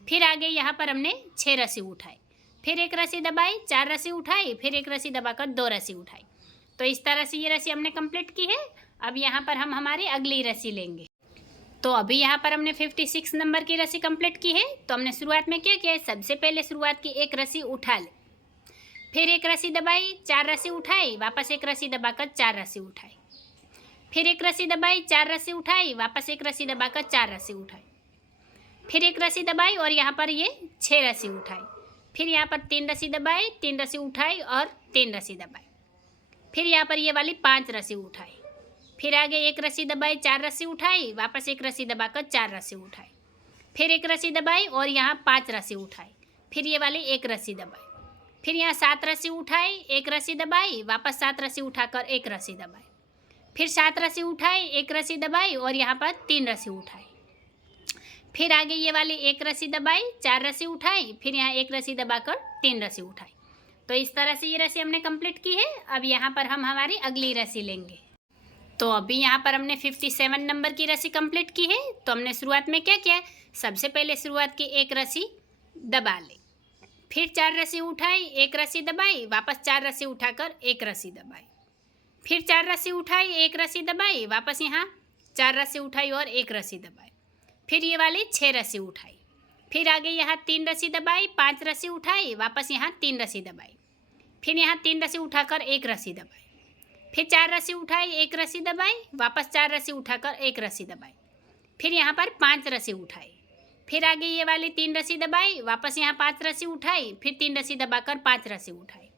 फिर आगे यहाँ पर हमने 6 रस्सी उठाई, फिर 1 रस्सी दबाई, 4 रस्सी उठाई, फिर 1 रस्सी दबाकर 2 रस्सी उठाई। तो इस तरह से ये रस्सी हमने कंप्लीट की है। अब यहाँ पर हम हमारी अगली रस्सी लेंगे। तो अभी यहाँ पर हमने 56 नंबर की रस्सी कंप्लीट की है। तो हमने शुरुआत में क्या किया है, सबसे पहले शुरुआत की 1 रस्सी उठा ली, फिर 1 रस्सी दबाई, 4 रस्सी उठाई, वापस 1 रस्सी दबाकर 4 रस्सी उठाई, फिर 1 रस्सी दबाई, 4 रस्सी उठाई, वापस 1 रस्सी दबाकर 4 रस्सी उठाई, फिर 1 रस्सी दबाई और यहाँ पर ये 6 रस्सी उठाई, फिर यहाँ पर 3 रस्सी दबाई, 3 रस्सी उठाई और 3 रस्सी दबाई, फिर यहाँ पर ये वाली 5 रस्सी उठाई, फिर आगे 1 रस्सी दबाई, 4 रस्सी उठाई, वापस 1 रस्सी दबाकर 4 रस्सी उठाई, फिर 1 रस्सी दबाई और यहाँ 5 रस्सी उठाई, फिर ये वाली 1 रस्सी दबाई, फिर यहाँ 7 रस्सी उठाई, 1 रस्सी दबाई, वापस 7 रस्सी उठाकर 1 रस्सी दबाई, फिर 7 रस्सी उठाई, 1 रस्सी दबाई और यहाँ पर 3 रस्सी उठाई, फिर आगे ये वाली 1 रस्सी दबाई, 4 रस्सी उठाई, फिर यहाँ 1 रस्सी दबाकर 3 रस्सी उठाई। तो इस तरह से ये रस्सी हमने कंप्लीट की है। अब यहाँ पर हम हमारी अगली रस्सी लेंगे। तो अभी यहाँ पर हमने 57 नंबर की रस्सी कंप्लीट की है। तो हमने शुरुआत में क्या किया, सबसे पहले शुरुआत की 1 रस्सी दबा ली, फिर 4 रस्सी उठाई, 1 रस्सी दबाई, वापस 4 रस्सी उठाकर 1 रस्सी दबाई, फिर 4 रस्सी उठाई, 1 रस्सी दबाई, वापस यहाँ 4 रस्सी उठाई और 1 रस्सी दबाई, फिर ये वाली 6 रस्सी उठाई, फिर आगे यहाँ 3 रस्सी दबाई, 5 रस्सी उठाई, वापस यहाँ 3 रस्सी दबाई, फिर यहाँ 3 रस्सी उठाकर 1 रस्सी दबाई, फिर 4 रस्सी उठाई, 1 रस्सी दबाई, वापस 4 रस्सी उठाकर 1 रस्सी दबाई, फिर यहाँ पर 5 रस्सी उठाई, फिर आगे ये वाली 3 रस्सी दबाई, वापस यहाँ 5 रस्सी उठाई, फिर 3 रस्सी दबाकर 5 रस्सी उठाई,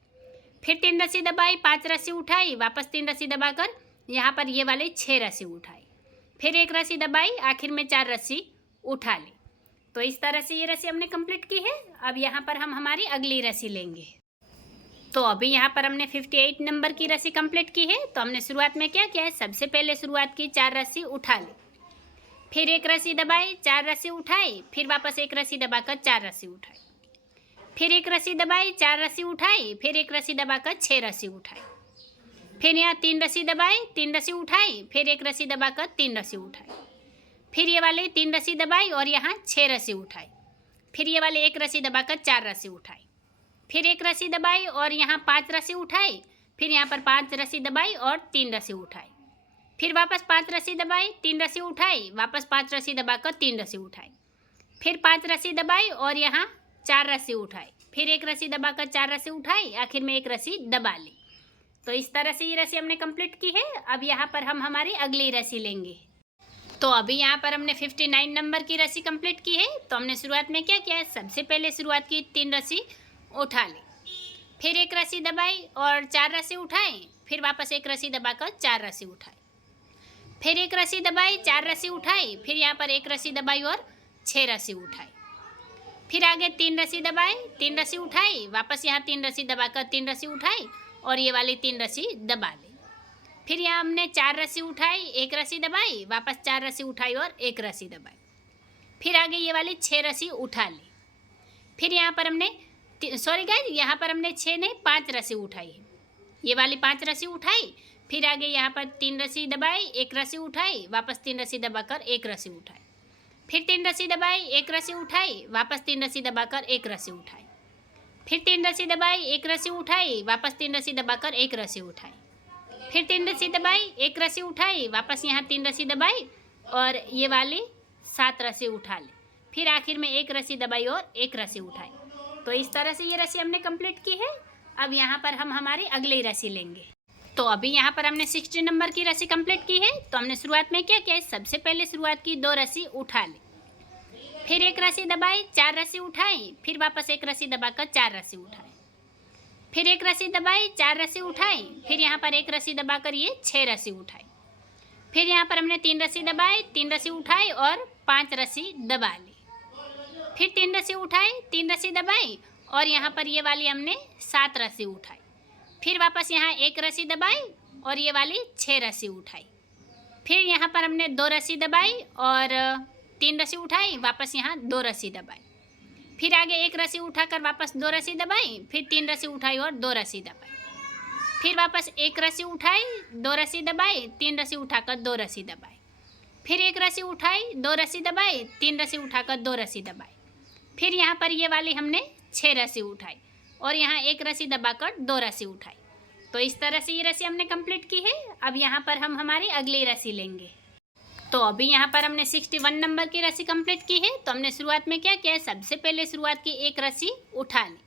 फिर 3 रस्सी दबाई, 5 रस्सी उठाई, वापस 3 रस्सी दबाकर यहाँ पर ये वाली 6 रस्सी उठाई, फिर 1 रस्सी दबाई, आखिर में 4 रस्सी उठा ली। तो इस तरह से ये रस्सी हमने कंप्लीट की है। अब यहाँ पर हम हमारी अगली रस्सी लेंगे। तो अभी यहाँ पर हमने 58 नंबर की रस्सी कंप्लीट की है। तो हमने शुरुआत में क्या किया है, सबसे पहले शुरुआत की 4 रस्सी उठा ली, फिर 1 रस्सी दबाई, 4 रस्सी उठाई, फिर वापस 1 रस्सी दबाकर 4 रस्सी उठाई, फिर 1 रस्सी दबाई, 4 रस्सी उठाई, फिर 1 रस्सी दबाकर 6 रस्सी उठाई, फिर यहाँ 3 रस्सी दबाई, 3 रस्सी उठाई, फिर 1 रस्सी दबाकर 3 रस्सी उठाई, फिर ये वाले 3 रस्सी दबाई और यहाँ 6 रस्सी उठाई, फिर ये वाले 1 रस्सी दबाकर 4 रस्सी उठाई, फिर 1 रस्सी दबाई और यहाँ 5 रस्सी उठाई, फिर यहाँ पर 5 रस्सी दबाई और 3 रस्सी उठाई, फिर वापस 5 रस्सी दबाई, 3 रस्सी उठाई, वापस 5 रस्सी दबाकर 3 रस्सी उठाई, फिर 5 रस्सी दबाई और यहाँ 4 रस्सी उठाई, फिर 1 रस्सी दबाकर 4 रस्सी उठाई, आखिर में 1 रस्सी दबा ली। तो इस तरह से ये रस्सी हमने कंप्लीट की है। अब यहाँ पर हम हमारी अगली रस्सी लेंगे। तो अभी यहाँ पर हमने 59 नंबर की रस्सी कंप्लीट की है। तो हमने शुरुआत में क्या किया है, सबसे पहले शुरुआत की 3 रस्सी उठा ली, फिर 1 रस्सी दबाई और 4 रस्सी उठाई, फिर वापस 1 रस्सी दबाकर 4 रस्सी उठाई, फिर 1 रस्सी दबाई, 4 रस्सी उठाई, फिर यहाँ पर 1 रस्सी दबाई और 6 रस्सी उठाई, फिर आगे 3 रस्सी दबाई, 3 रस्सी उठाई, वापस यहाँ 3 रस्सी दबाकर 3 रस्सी उठाई और ये वाली 3 रस्सी दबा ली, फिर यहाँ हमने 4 रस्सी उठाई, 1 रस्सी दबाई, वापस 4 रस्सी उठाई और 1 रस्सी दबाई, फिर आगे ये वाली 6 रस्सी उठा ली, फिर यहाँ पर हमने यहाँ पर हमने 6 नहीं 5 रस्सी उठाई है, ये वाली 5 रस्सी उठाई, फिर आगे यहाँ पर 3 रस्सी दबाई, 1 रस्सी उठाई, वापस 3 रस्सी दबाकर 1 रस्सी उठाई, फिर 3 रस्सी दबाई, 1 रस्सी उठाई, वापस 3 रस्सी दबाकर 1 रस्सी उठाई, फिर 3 रस्सी दबाई, 1 रस्सी उठाई, वापस 3 रस्सी दबाकर 1 रस्सी उठाई, फिर 3 रस्सी दबाई, 1 रस्सी उठाई, वापस यहाँ 3 रस्सी दबाई और ये वाली 7 रस्सी उठा ली, फिर आखिर में 1 रस्सी दबाई और 1 रस्सी उठाई। तो इस तरह से ये रस्सी हमने कंप्लीट की है। अब यहाँ पर हम हमारी अगली रस्सी लेंगे। तो अभी यहाँ पर हमने 60 नंबर की रस्सी कंप्लीट की है। तो हमने शुरुआत में क्या किया, सबसे पहले शुरुआत की 2 रस्सी उठा ली, फिर 1 रस्सी दबाई, 4 रस्सी उठाई, फिर वापस 1 रस्सी दबाकर 4 रस्सी उठाई, फिर 1 रस्सी दबाई, 4 रस्सी उठाई, फिर यहाँ पर 1 रस्सी दबाकर ये 6 रस्सी उठाई, फिर यहाँ पर हमने 3 रस्सी दबाई, 3 रस्सी उठाई और 5 रस्सी दबा ली, फिर 3 रस्सी उठाई, 3 रस्सी दबाई और यहाँ पर ये वाली हमने 7 रस्सी उठाई, फिर वापस यहाँ 1 रस्सी दबाई और ये वाली 6 रस्सी उठाई, फिर यहाँ पर हमने 2 रस्सी दबाई और 3 रस्सी उठाई, वापस यहाँ 2 रस्सी दबाई, फिर आगे 1 रस्सी उठाकर वापस 2 रस्सी दबाई, फिर 3 रस्सी उठाई और 2 रस्सी दबाई, फिर वापस 1 रस्सी उठाई, 2 रस्सी दबाई, 3 रस्सी उठाकर 2 रस्सी दबाई, फिर एक रस्सी उठाई, 2 रस्सी दबाई, 3 रस्सी उठाकर 2 रस्सी दबाई। फिर यहाँ पर ये वाली हमने 6 रस्सी उठाई और यहाँ 1 रस्सी दबाकर 2 रस्सी उठाई। तो इस तरह से ये रस्सी हमने कंप्लीट की है। अब यहाँ पर हम हमारी अगली रस्सी लेंगे। तो अभी यहाँ पर हमने 61 नंबर की रस्सी कंप्लीट की है। तो हमने शुरुआत में क्या किया है, सबसे पहले शुरुआत की 1 रस्सी उठा ली,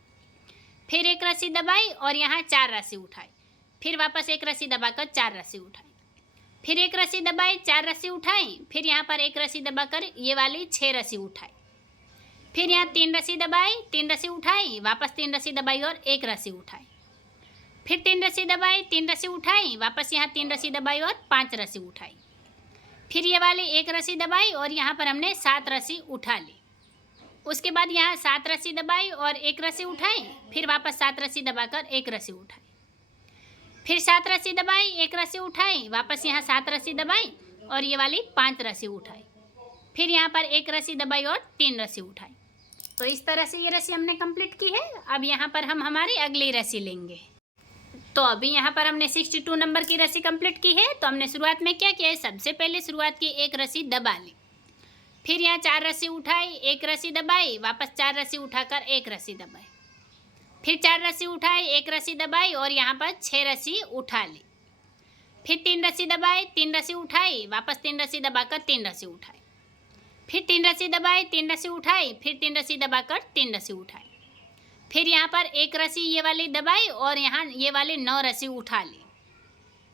फिर 1 रस्सी दबाई और यहाँ 4 रस्सी उठाई, फिर वापस 1 रस्सी दबाकर 4 रस्सी उठाई, फिर 1 रस्सी दबाई, 4 रस्सी उठाई, फिर यहाँ पर 1 रस्सी दबाकर ये वाली 6 रस्सी उठाई, फिर यहाँ 3 रस्सी दबाई, 3 रस्सी उठाई, वापस 3 रस्सी दबाई और 1 रस्सी उठाई, फिर 3 रस्सी दबाई, 3 रस्सी उठाई, वापस यहाँ 3 रस्सी दबाई और 5 रस्सी उठाई, फिर ये वाली 1 रस्सी दबाई और यहाँ पर हमने 7 रस्सी उठा ली। उसके बाद यहाँ 7 रस्सी दबाई और 1 रस्सी उठाई, फिर वापस 7 रस्सी दबाकर 1 रस्सी उठाई, फिर 7 रस्सी दबाई, 1 रस्सी उठाई, वापस यहाँ 7 रस्सी दबाई और ये वाली 5 रस्सी उठाई, फिर यहाँ पर 1 रस्सी दबाई और 3 रस्सी उठाई। तो इस तरह से ये रस्सी हमने कंप्लीट की है। अब यहाँ पर हम हमारी अगली रस्सी लेंगे। तो अभी यहाँ पर हमने 62 नंबर की रस्सी कंप्लीट की है। तो हमने शुरुआत में क्या किया है, सबसे पहले शुरुआत की 1 रस्सी दबा ली, फिर यहाँ 4 रस्सी उठाई, 1 रस्सी दबाई, वापस 4 रस्सी उठाकर 1 रस्सी दबाई, फिर 4 रस्सी उठाई, 1 रस्सी दबाई और यहाँ पर 6 रस्सी उठा ली, फिर 3 रस्सी दबाई, 3 रस्सी उठाई, वापस 3 रस्सी दबाकर 3 रस्सी उठाई, फिर 3 रस्सी दबाई, 3 रस्सी उठाई, फिर 3 रस्सी दबाकर 3 रस्सी उठाई, फिर यहाँ पर 1 रस्सी ये वाली दबाई और यहाँ ये वाली 9 रस्सी उठा ली,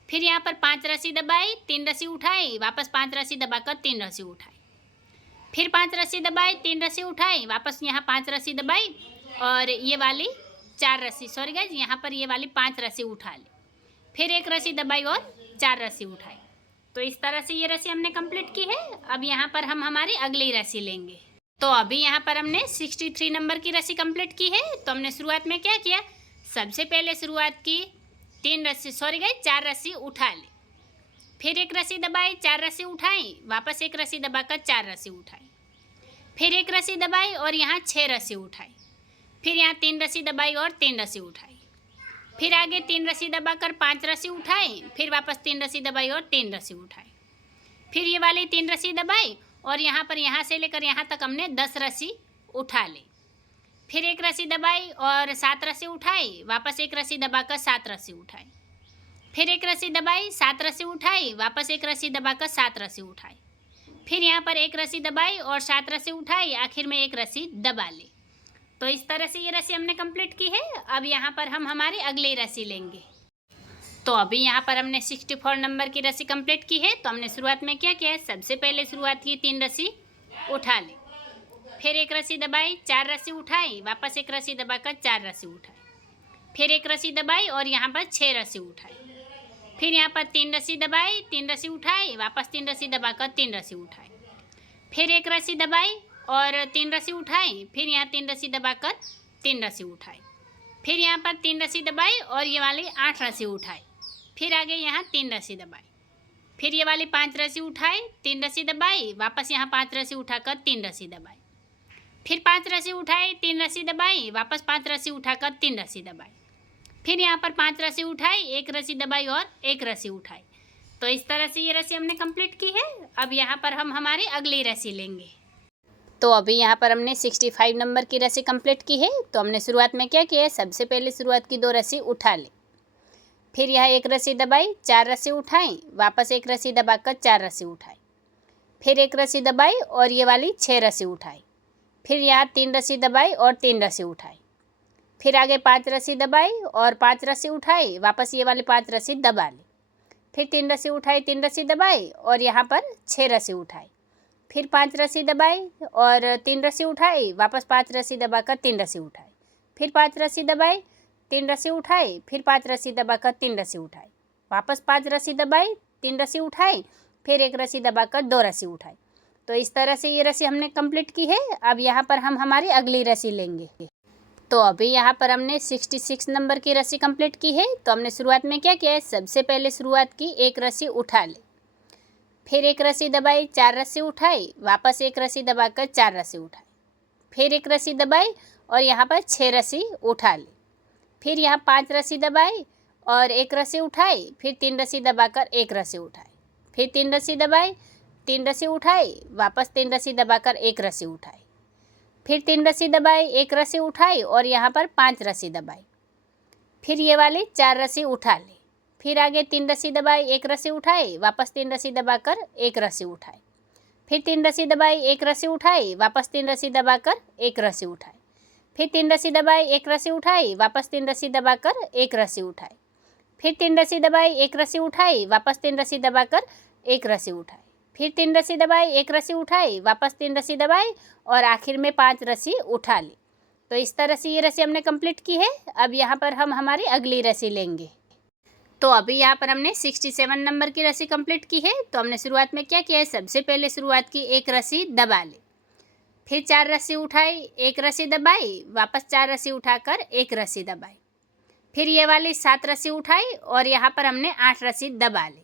फिर यहाँ पर 5 रस्सी दबाई, 3 रस्सी उठाई, वापस 5 रस्सी दबाकर 3 रस्सी उठाई, फिर 5 रस्सी दबाई, 3 रस्सी उठाई, वापस यहाँ 5 रस्सी दबाई और ये वाली 4 रस्सी, सॉरी गाइज, यहाँ पर ये वाली 5 रस्सी उठा ली, फिर 1 रस्सी दबाई और 4 रस्सी उठाई। तो इस तरह से ये रस्सी हमने कंप्लीट की है। अब यहाँ पर हम हमारी अगली रस्सी लेंगे। तो अभी यहाँ पर हमने 63 नंबर की रस्सी कंप्लीट की है। तो हमने शुरुआत में क्या किया, सबसे पहले शुरुआत की 3 रस्सी, सॉरी गाइज, 4 रस्सी उठा ली, फिर 1 रस्सी दबाई, 4 रस्सी उठाई, वापस 1 रस्सी दबाकर 4 रस्सी उठाई, फिर 1 रस्सी दबाई और यहाँ 6 रस्सी उठाई, फिर यहाँ 3 रस्सी दबाई और 3 रस्सी उठाई, फिर आगे 3 रस्सी दबाकर 5 रस्सी उठाई, फिर वापस 3 रस्सी दबाई और 3 रस्सी उठाई, फिर ये वाली 3 रस्सी दबाई और यहाँ पर यहाँ से लेकर यहाँ तक हमने 10 रस्सी उठा ली, फिर 1 रस्सी दबाई और 7 रस्सी उठाई, वापस 1 रस्सी दबाकर 7 रस्सी उठाई, फिर 1 रस्सी दबाई, 7 रस्सी उठाई, वापस 1 रस्सी दबाकर 7 रस्सी उठाई, फिर यहाँ पर 1 रस्सी दबाई और 7 रस्सी उठाई, आखिर में 1 रस्सी दबा ली। तो इस तरह से ये रस्सी हमने कंप्लीट की है। अब यहाँ पर हम हमारी अगली रस्सी लेंगे। तो अभी यहाँ पर हमने 64 नंबर की रस्सी कंप्लीट की है। तो हमने शुरुआत में क्या किया है, सबसे पहले शुरुआत की 3 रस्सी उठा ली, फिर 1 रस्सी दबाई, 4 रस्सी उठाई, वापस 1 रस्सी दबाकर 4 रस्सी उठाई, फिर 1 रस्सी दबाई और यहाँ पर 6 रस्सी उठाई, फिर यहाँ पर 3 रस्सी दबाई, 3 रस्सी उठाई, वापस 3 रस्सी दबाकर 3 रस्सी उठाई, फिर 1 रस्सी दबाई और 3 रस्सी उठाई, फिर यहाँ 3 रस्सी दबाकर 3 रस्सी उठाई, फिर यहाँ पर 3 रस्सी दबाई और ये वाली 8 रस्सी उठाई, फिर आगे यहाँ 3 रस्सी दबाई, फिर ये वाली 5 रस्सी उठाई, 3 रस्सी दबाई, वापस यहाँ 5 रस्सी उठाकर 3 रस्सी दबाई, फिर 5 रस्सी उठाई, 3 रस्सी दबाई, वापस 5 रस्सी उठाकर 3 रस्सी दबाई, फिर यहाँ पर 5 रस्सी उठाई, 1 रस्सी दबाई और 1 रस्सी उठाई। तो इस तरह से ये रस्सी हमने कंप्लीट की है। अब यहाँ पर हम हमारी अगली रस्सी लेंगे। तो अभी यहाँ पर हमने 65 नंबर की रस्सी कंप्लीट की है। तो हमने शुरुआत में क्या किया है, सबसे पहले शुरुआत की 2 रस्सी उठा ली, फिर यहाँ 1 रस्सी दबाई, 4 रस्सी उठाई, वापस 1 रस्सी दबाकर 4 रस्सी उठाई, फिर 1 रस्सी दबाई और ये वाली 6 रस्सी उठाई, फिर यहाँ 3 रस्सी दबाई और 3 रस्सी उठाई, फिर आगे 5 रस्सी दबाई और 5 रस्सी उठाई, वापस ये वाली 5 रस्सी दबा ली, फिर 3 रस्सी उठाई, 3 रस्सी दबाई और यहाँ पर 6 रस्सी उठाई, फिर 5 रस्सी दबाई और 3 रस्सी उठाई, वापस 5 रस्सी दबाकर 3 रस्सी उठाई, फिर 5 रस्सी दबाई, 3 रस्सी उठाई, फिर 5 रस्सी दबाकर 3 रस्सी उठाई, वापस 5 रस्सी दबाई, 3 रस्सी उठाई, फिर 1 रस्सी दबाकर 2 रस्सी उठाई। तो इस तरह से ये रस्सी हमने कंप्लीट की है। अब यहाँ पर हम हमारी अगली रस्सी लेंगे। तो अभी यहाँ पर हमने 66 नंबर की रस्सी कंप्लीट की है। तो हमने शुरुआत में क्या किया है, सबसे पहले शुरुआत की 1 रस्सी उठा ली, फिर 1 रस्सी दबाई, 4 रस्सी उठाई, वापस 1 रस्सी दबाकर 4 रस्सी उठाई, फिर 1 रस्सी दबाई और यहाँ पर 6 रस्सी उठा ली, फिर यहाँ 5 रस्सी दबाई और 1 रस्सी उठाई, फिर 3 रस्सी दबाकर 1 रस्सी उठाई, फिर 3 रस्सी दबाई, 3 रस्सी उठाई, वापस 3 रस्सी दबाकर 1 रस्सी उठाई, फिर 3 रस्सी दबाई, 1 रस्सी उठाई और यहाँ पर 5 रस्सी दबाई, फिर ये वाली 4 रस्सी उठा ली, फिर आगे 3 रस्सी दबाई, 1 रस्सी उठाई, वापस 3 रस्सी दबाकर 1 रस्सी उठाई, फिर 3 रस्सी दबाई, 1 रस्सी उठाई, वापस 3 रस्सी दबाकर 1 रस्सी उठाई, फिर 3 रस्सी दबाई, 1 रस्सी उठाई, वापस 3 रस्सी दबाकर 1 रस्सी उठाई, फिर 3 रस्सी दबाई, 1 रस्सी उठाई, वापस 3 रस्सी दबाकर 1 रस्सी उठाई, फिर 3 रस्सी दबाई, 1 रस्सी उठाई, वापस 3 रस्सी दबाई और आखिर में 5 रस्सी उठा ली। तो इस तरह से ये रस्सी हमने कंप्लीट की है। अब यहाँ पर हम हमारी अगली रस्सी लेंगे। तो अभी यहाँ पर हमने 67 नंबर की रस्सी कंप्लीट की है। तो हमने शुरुआत में क्या किया है, सबसे पहले शुरुआत की 1 रस्सी दबा ली, फिर 4 रस्सी उठाई, 1 रस्सी दबाई, वापस 4 रस्सी उठाकर 1 रस्सी दबाई, फिर ये वाली 7 रस्सी उठाई और यहाँ पर हमने 8 रस्सी दबा ली,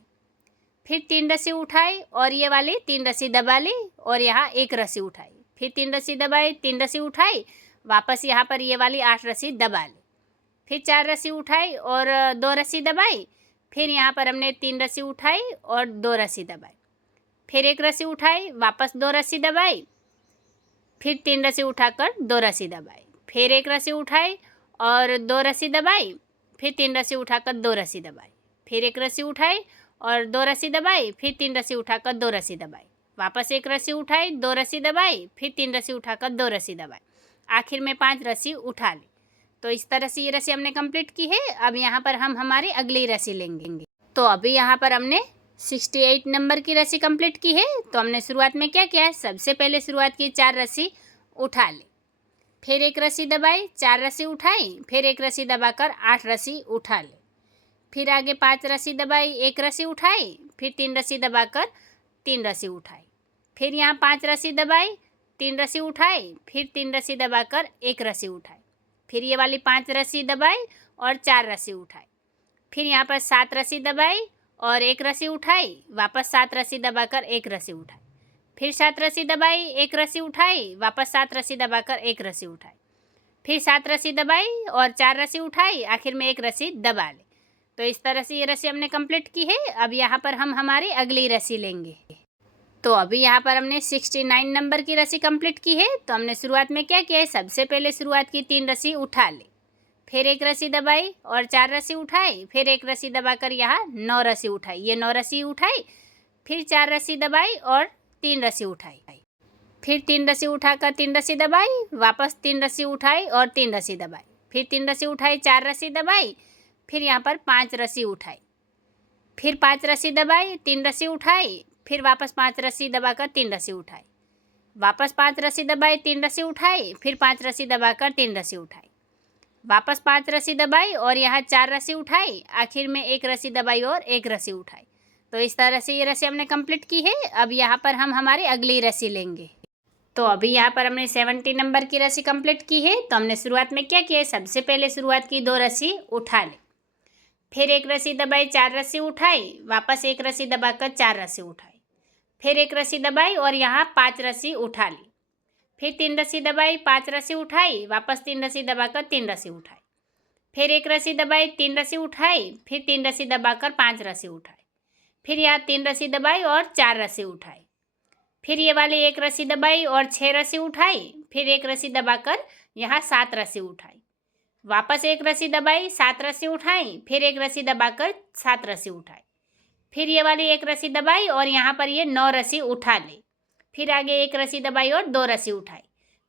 फिर 3 रस्सी उठाई और ये वाली 3 रस्सी दबा ली और यहाँ 1 रस्सी उठाई, फिर 3 रस्सी दबाई, 3 रस्सी उठाई, वापस यहाँ पर ये वाली 8 रस्सी दबा ली, फिर 4 रस्सी उठाई और 2 रस्सी दबाई, फिर यहाँ पर हमने 3 रस्सी उठाई और 2 रस्सी दबाई, फिर 1 रस्सी उठाई, वापस 2 रस्सी दबाई, फिर 3 रस्सी उठाकर 2 रस्सी दबाई, फिर 1 रस्सी उठाई और 2 रस्सी दबाई, फिर 3 रस्सी उठाकर 2 रस्सी दबाई, फिर 1 रस्सी उठाई और 2 रस्सी दबाई, फिर 3 रस्सी उठाकर 2 रस्सी दबाई, वापस 1 रस्सी उठाई, 2 रस्सी दबाई, फिर 3 रस्सी उठाकर 2 रस्सी दबाई, आखिर में 5 रस्सी उठा ली। तो इस तरह से ये रस्सी हमने कंप्लीट की है। अब यहाँ पर हम हमारी अगली रस्सी लेंगे। तो अभी यहाँ पर हमने 68 नंबर की रस्सी कंप्लीट की है। तो हमने शुरुआत में क्या किया है, सबसे पहले शुरुआत की 4 रस्सी उठा ली, फिर 1 रस्सी दबाई, 4 रस्सी उठाई, फिर 1 रस्सी दबाकर 8 रस्सी उठा ली, फिर आगे 5 रस्सी दबाई, 1 रस्सी उठाई, फिर 3 रस्सी दबाकर 3 रस्सी उठाई, फिर यहाँ 5 रस्सी दबाई, 3 रस्सी उठाई, फिर 3 रस्सी दबाकर 1 रस्सी उठाई, फिर ये वाली 5 रस्सी दबाई और 4 रस्सी उठाई, फिर यहाँ पर 7 रस्सी दबाई और 1 रस्सी उठाई, वापस 7 रस्सी दबाकर 1 रस्सी उठाई, फिर 7 रस्सी दबाई, 1 रस्सी उठाई, वापस 7 रस्सी दबाकर 1 रस्सी उठाई, फिर 7 रस्सी दबाई और 4 रस्सी उठाई, आखिर में 1 रस्सी दबा ली। तो इस तरह से ये रस्सी हमने कंप्लीट की है। अब यहाँ पर हम हमारी अगली रस्सी लेंगे। तो अभी यहाँ पर हमने 69 नंबर की रस्सी कंप्लीट की है। तो हमने शुरुआत में क्या किया है, सबसे पहले शुरुआत की 3 रस्सी उठा ली, फिर 1 रस्सी दबाई और 4 रस्सी उठाई, फिर 1 रस्सी दबाकर यहाँ 9 रस्सी उठाई, ये 9 रस्सी उठाई, फिर 4 रस्सी दबाई और 3 रस्सी उठाई, फिर 3 रस्सी उठाकर 3 रस्सी दबाई, वापस 3 रस्सी उठाई और 3 रस्सी दबाई, फिर 3 रस्सी उठाई, 4 रस्सी दबाई, फिर यहाँ पर 5 रस्सी उठाई, फिर 5 रस्सी दबाई, 3 रस्सी उठाई, फिर वापस 5 रस्सी दबाकर 3 रस्सी उठाई, वापस 5 रस्सी दबाई, 3 रस्सी उठाई, फिर 5 रस्सी दबाकर 3 रस्सी उठाई, वापस 5 रस्सी दबाई और यहाँ 4 रस्सी उठाई, आखिर में 1 रस्सी दबाई और 1 रस्सी उठाई। तो इस तरह से ये रस्सी हमने कंप्लीट की है। अब यहाँ पर हम हमारी अगली रस्सी लेंगे। तो अभी यहाँ पर हमने 70 नंबर की रस्सी कंप्लीट की है। तो हमने शुरुआत में क्या किया है, सबसे पहले शुरुआत की 2 रस्सी उठा ली, फिर 1 रस्सी दबाई, 4 रस्सी उठाई, वापस 1 रस्सी दबाकर 4 रस्सी उठाई, फिर 1 रस्सी दबाई और यहाँ 5 रस्सी उठा ली, फिर 3 रस्सी दबाई, 5 रस्सी उठाई, वापस 3 रस्सी दबाकर 3 रस्सी उठाई, फिर 1 रस्सी दबाई, 3 रस्सी उठाई, फिर 3 रस्सी दबाकर 5 रस्सी उठाई, फिर यहाँ 3 रस्सी दबाई और 4 रस्सी उठाई, फिर ये वाली 1 रस्सी दबाई और 6 रस्सी उठाई, फिर 1 रस्सी दबाकर यहाँ 7 रस्सी उठाई, वापस 1 रस्सी दबाई, 7 रस्सी उठाई, फिर 1 रस्सी दबाकर 7 रस्सी उठाई, फिर ये वाली 1 रस्सी दबाई और यहाँ पर ये 9 रस्सी उठा ली, फिर आगे 1 रस्सी दबाई और 2 रस्सी उठाई।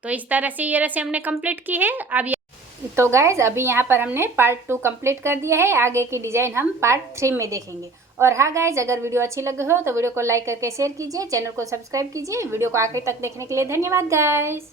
तो इस तरह से ये रस्सी हमने कंप्लीट की है। अब तो गाइज अभी यहाँ पर हमने पार्ट 2 कंप्लीट कर दिया है। आगे की डिज़ाइन हम पार्ट 3 में देखेंगे। और हाँ गाइज, अगर वीडियो अच्छी लगी हो तो वीडियो को लाइक करके शेयर कीजिए, चैनल को सब्सक्राइब कीजिए। वीडियो को आखिर तक देखने के लिए धन्यवाद गाइज।